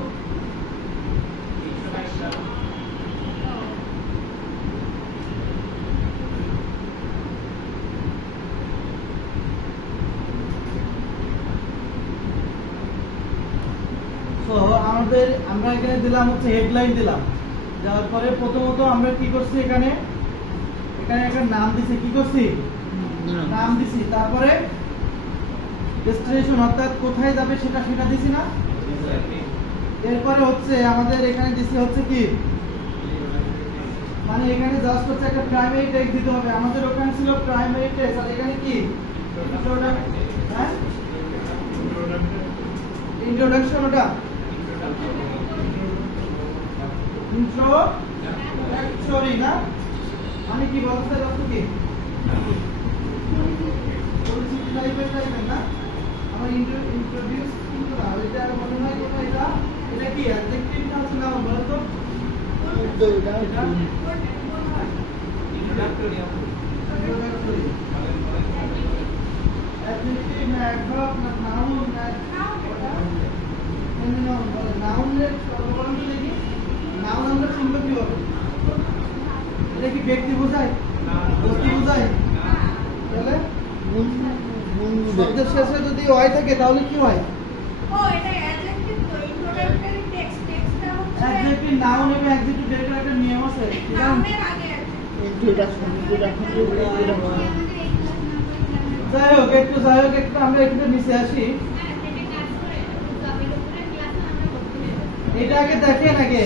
তো আমরা এখানে দিলাম হচ্ছে হেডলাইন দিলাম, দেওয়ার পরে প্রথমত আমরা কি করছি, এখানে একটা নাম দিছি। কি করছি, নাম দিছি। তারপরে ডেস্টিনেশন অর্থাৎ কোথায় যাবে সেটা দিছি না। এরপরে হচ্ছে আমাদের এখানে দিছি হচ্ছে কি, মানে এখানে জাস্ট হচ্ছে একটা প্রাইমারি টেক্সট দিতে হবে। আমাদের ওখানে ছিল প্রাইমারি টেক্সট, আর এখানে কি ইন্ট্রোডাকশন, ওটা ইন্ট্রোডাক্টরি না, মানে কি বলতে চাচ্ছ কি পরিচিতি টাইপের না। আমার ইন্ট্রোডিউস কিন্তু না, এটা মনে হয় কোথায়, এটা কি অ্যাডজেক্টিভ না হচ্ছে নাম বলো তো। অ্যাডজেক্টিভ না অ্যাডভার্ব না নাউন না নাউনের সর্বনাম দেখি নাউন আমরা চিনব কিভাবে? এটা কি ব্যক্তি বোঝায়, বস্তু বোঝায়? তাহলে শব্দের শেষে যদি ওয়াই থাকে তাহলে কি হয়? অ্যাডজেক্টিভ নাউন এবং অ্যাডজেক্টিভ ডেটার একটা নিয়ম আছে। যাই হোক একটু আমরা একটু নিচে আসি। এটা আগে দেখেন আগে,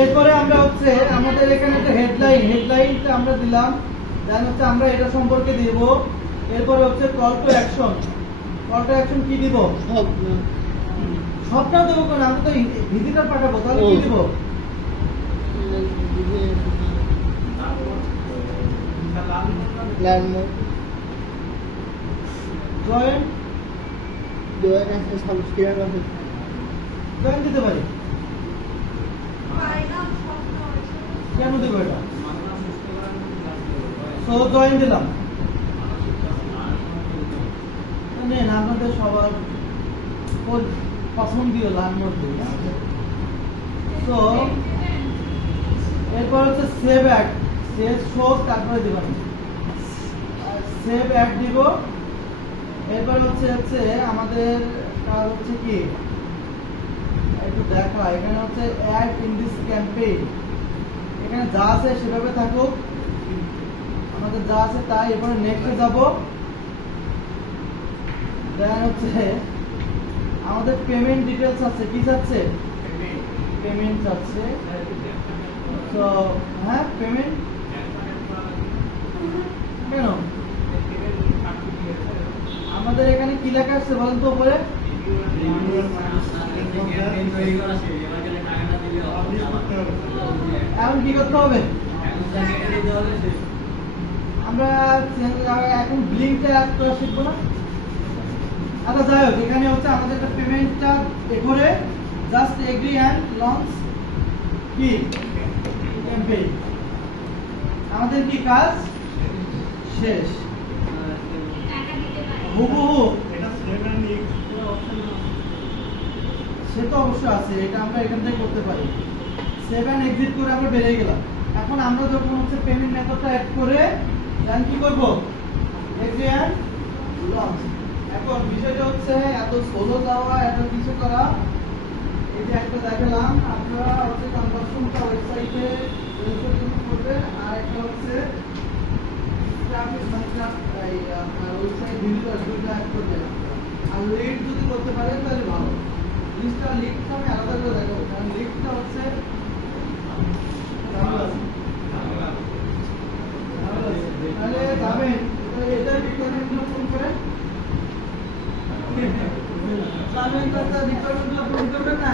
এরপরে আমরা হচ্ছে আমাদের এখানে একটা হেডলাইনটা আমরা দিলাম, দেন হচ্ছে আমরা এটা সম্পর্কে দিব। এরপরে হচ্ছে কল টু অ্যাকশন কি দিব? সবটা দেবো কেন, আমি তো হিন্দিটা পাঠাবো, তাহলে কি দিব? জয়েন দিতে পারি, কেন দেবো এটা? সো জয়েন দিলাম, নেন আপনাদের সবার পছন্দীয় লাইন মধ্যে। তো এরপর হচ্ছে সেভ অ্যাড, তারপরে দিবেন সেভ অ্যাড দিব। এরপর হচ্ছে আমাদের কাজ হচ্ছে কি একটু দেখা, এখানে হচ্ছে অ্যাড ইন দিস ক্যাম্পেইন, এখানে যা আছে সেভাবে থাকুক, আমাদের যা আছে তাই। এরপরে নেক্সটে যাব, দেন হচ্ছে আমাদের পেমেন্ট ডিটেলস আছে, কি যাচ্ছে? পেমেন্ট যাচ্ছে। তো হ্যাঁ পেমেন্ট কেন আমাদের এখানে কি লেখা আছে বলেন তো উপরে? এখন কি করতে হবে? আমরা এখন ব্লিংকটা অ্যাড করা শিখবো না? আচ্ছা যাই হোক, এখানে হচ্ছে আমাদের একটা পেমেন্টটা এরপরে জাস্ট এগ্রি অ্যান্ড লঞ্চ কি ক্যাম্পেইন, আমাদের কি কাজ শেষ। হুবহু সে তো অবশ্যই আছে, এটা আমরা এখান থেকে করতে পারি। 7 এক্সিট করে আমরা বেরিয়ে গেলাম। এখন আমরা যখন হচ্ছে পেমেন্ট মেথডটা অ্যাড করে দেন কি করব? Agri and launch. এখন বিষয়টা হচ্ছে এত সোলো যাওয়া, এত কিছু করা, এই যে একটা দেখালাম, আপনারা হচ্ছে কনভার্সনটা ওয়েবসাইটে রেজিস্ট্রেশন করবেন, আর একটা হচ্ছে আপনার ওয়েবসাইট ভিজিটর দুটো অ্যাড করবেন। আর লিড যদি করতে পারেন তাহলে ভালো। লিস্টটা লিডটা আমি আলাদা করে দেখাবো, কারণ লিডটা হচ্ছে তাহলে যাবেন এটা রিকোয়ারমেন্টগুলো ফোন করেন, যাবেন তার রিকোয়ারমেন্টগুলো ফোন করবেন না।